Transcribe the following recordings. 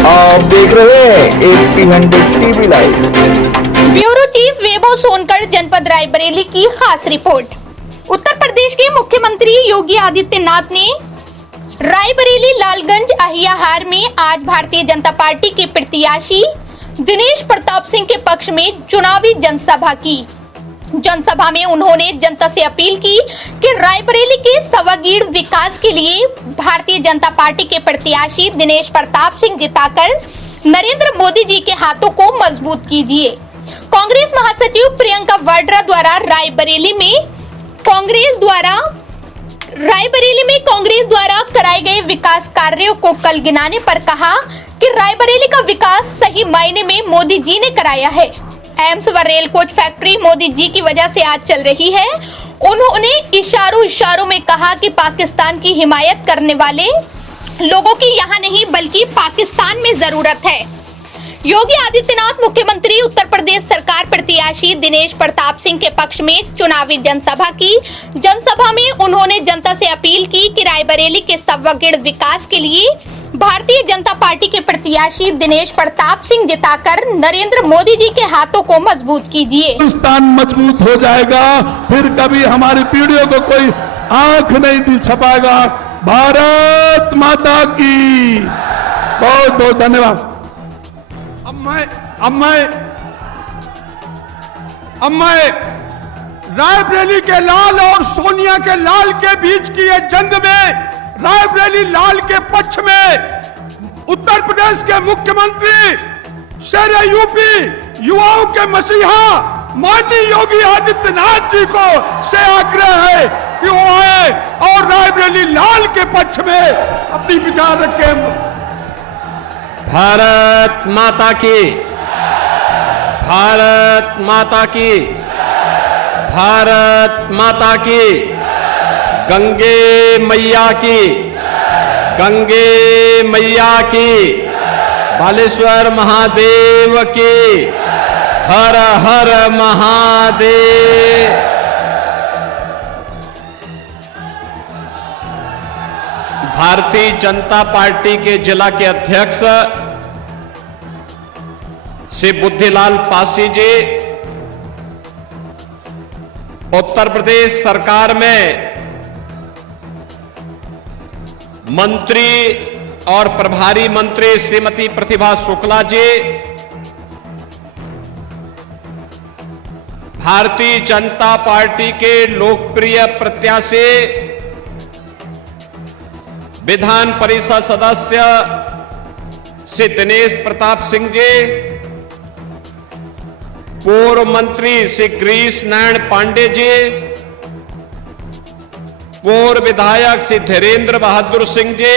आप देख रहे हैं 1800 टीवी लाइव। ब्यूरो चीफ वैभव सोनकर, जनपद रायबरेली की खास रिपोर्ट। उत्तर प्रदेश के मुख्यमंत्री योगी आदित्यनाथ ने रायबरेली लालगंज अहियाहार में आज भारतीय जनता पार्टी के प्रत्याशी दिनेश प्रताप सिंह के पक्ष में चुनावी जनसभा की। जनसभा में उन्होंने जनता से अपील की कि रायबरेली के सवागीड़ विकास के लिए भारतीय जनता पार्टी के प्रत्याशी दिनेश प्रताप सिंह जिताकर नरेंद्र मोदी जी के हाथों को मजबूत कीजिए। कांग्रेस महासचिव प्रियंका वाड्रा द्वारा रायबरेली में कांग्रेस द्वारा कराए गए विकास कार्यों को कल गिनाने पर कहा कि रायबरेली का विकास सही मायने में मोदी जी ने कराया है। एम्स व rail coach factory Modi ji की वजह से आज चल रही है। उन्होंने इशारों में कहा कि पाकिस्तान की हिमायत करने वाले लोगों की यहाँ नहीं बल्कि पाकिस्तान में जरूरत है। योगी आदित्यनाथ मुख्यमंत्री उत्तर प्रदेश सरकार प्रत्याशी दिनेश प्रताप सिंह के पक्ष में चुनावी जनसभा की। जनसभा में उन्होंने जनता से अपील की कि रायबरेली के सवागीड़ विकास के लिए भारतीय जनता पार्टी के प्रत्याशी दिनेश प्रताप सिंह जिताकर नरेंद्र मोदी जी के हाथों को मजबूत कीजिए। पाकिस्तान मजबूत हो जाएगा, फिर कभी हमारी पीढ़ियों को कोई आंख नहीं छपाएगा। भारत माता की बहुत बहुत धन्यवाद। अब मैं रायबरेली के लाल और सोनिया के लाल के बीच की ये जंग में रायबरेली लाल के पक्ष में उत्तर प्रदेश के मुख्यमंत्री शेर यूपी युवाओं के मसीहा माननीय योगी आदित्यनाथ जी को से आग्रह है कि वो आए और रायबरेली लाल के पक्ष में अपनी विचार रखें। भारत माता की, भारत माता की, भारत माता की, गंगे मैया की, गंगे मैया की, बालेश्वर महादेव की, हर हर महादेव। भारतीय जनता पार्टी के जिला के अध्यक्ष श्री बुद्धिलाल पासी जी उत्तर प्रदेश सरकार में मंत्री और प्रभारी मंत्री श्रीमती प्रतिभा शुक्ला जी, भारतीय जनता पार्टी के लोकप्रिय प्रत्याशी विधान परिषद सदस्य श्री दिनेश प्रताप सिंह जी, पूर्व मंत्री श्री गिरीश नारायण पांडे जी, पूर्व विधायक श्री धीरेन्द्र बहादुर सिंह जी,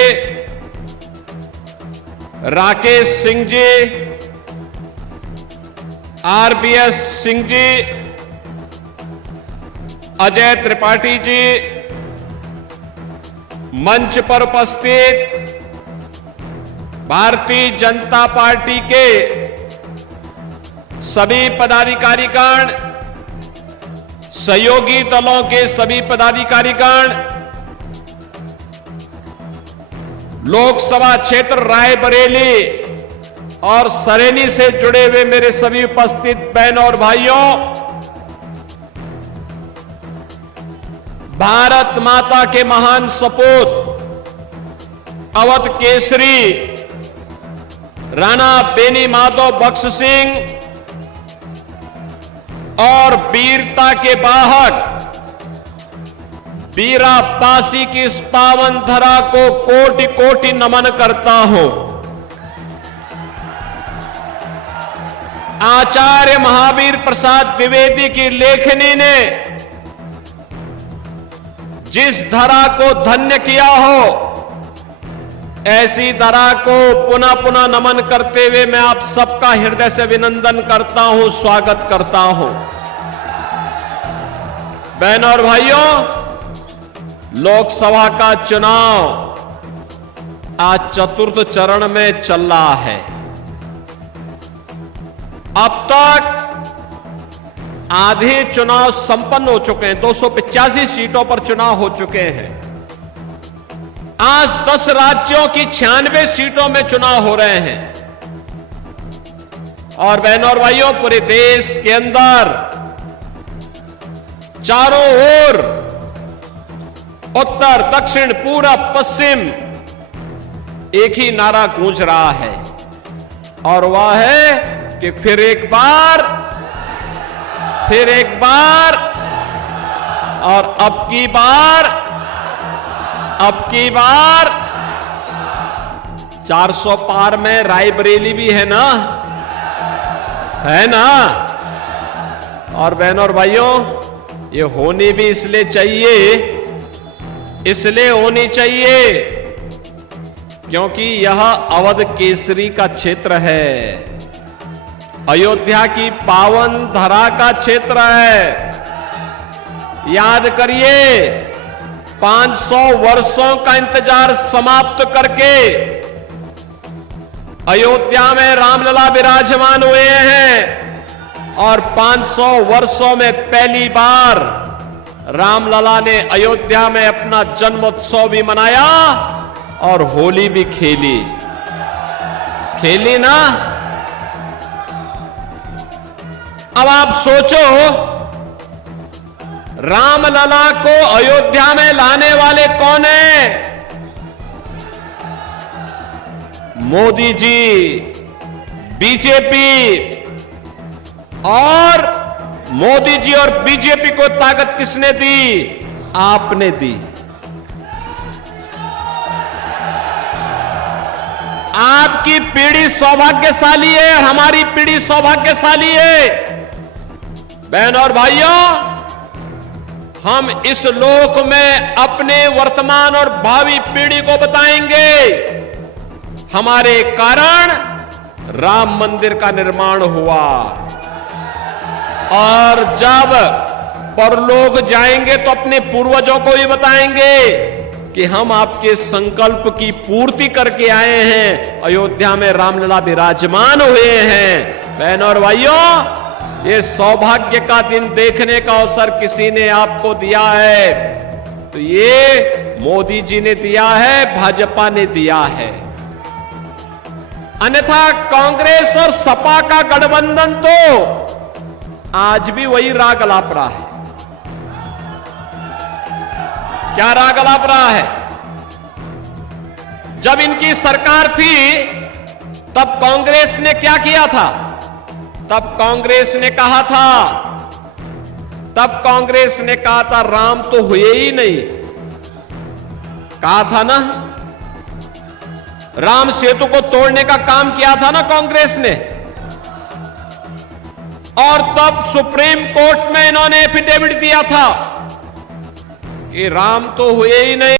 राकेश सिंह जी, आरबीएस सिंह जी, अजय त्रिपाठी जी, मंच पर उपस्थित भारतीय जनता पार्टी के सभी पदाधिकारीगण, सहयोगी दलों के सभी पदाधिकारीगण, लोकसभा क्षेत्र रायबरेली और सरेनी से जुड़े हुए मेरे सभी उपस्थित बहनों और भाइयों, भारत माता के महान सपूत अवध केसरी राणा बेनी माधव बख्श सिंह और वीरता के बाहक वीरा पासी की इस पावन धरा को कोटि कोटि नमन करता हूं। आचार्य महावीर प्रसाद द्विवेदी की लेखनी ने जिस धरा को धन्य किया हो, ऐसी धरा को पुनः पुनः नमन करते हुए मैं आप सबका हृदय से अभिनंदन करता हूं, स्वागत करता हूं। बहनों और भाइयों, लोकसभा का चुनाव आज चतुर्थ चरण में चल रहा है। अब तक आधे चुनाव संपन्न हो चुके हैं, 285 सीटों पर चुनाव हो चुके हैं। आज 10 राज्यों की 96 सीटों में चुनाव हो रहे हैं और बहनों और भाइयों, पूरे देश के अंदर चारों ओर उत्तर, दक्षिण, पूरब, पश्चिम एक ही नारा गूंज रहा है और वह है कि फिर एक बार और अब की बार 400 पार में रायबरेली भी है ना, और बहनों और भाइयों, ये होनी भी इसलिए होनी चाहिए क्योंकि यह अवध केसरी का क्षेत्र है, अयोध्या की पावन धरा का क्षेत्र है। याद करिए, 500 वर्षों का इंतजार समाप्त करके अयोध्या में रामलला विराजमान हुए हैं और 500 वर्षों में पहली बार रामलला ने अयोध्या में अपना जन्मोत्सव भी मनाया और होली भी खेली ना। अब आप सोचो, रामलला को अयोध्या में लाने वाले कौन है? मोदी जी, बीजेपी, और मोदी जी और बीजेपी को ताकत किसने दी? आपने दी। आपकी पीढ़ी सौभाग्यशाली है और हमारी पीढ़ी सौभाग्यशाली है। बहनों और भाइयों, हम इस लोक में अपने वर्तमान और भावी पीढ़ी को बताएंगे, हमारे कारण राम मंदिर का निर्माण हुआ और जब परलोक जाएंगे तो अपने पूर्वजों को भी बताएंगे कि हम आपके संकल्प की पूर्ति करके आए हैं, अयोध्या में रामलला विराजमान हुए हैं। बहनों और भाइयों, ये सौभाग्य का दिन देखने का अवसर किसी ने आपको दिया है, तो ये मोदी जी ने दिया है, भाजपा ने दिया है। अन्यथा कांग्रेस और सपा का गठबंधन तो आज भी वही राग अलाप रहा है। क्या राग अलाप रहा है? जब इनकी सरकार थी तब कांग्रेस ने क्या किया था? तब कांग्रेस ने कहा था राम तो हुए ही नहीं, कहा था ना, राम सेतु को तोड़ने का काम किया था ना कांग्रेस ने, और तब सुप्रीम कोर्ट में इन्होंने एफिडेविट दिया था कि राम तो हुए ही नहीं।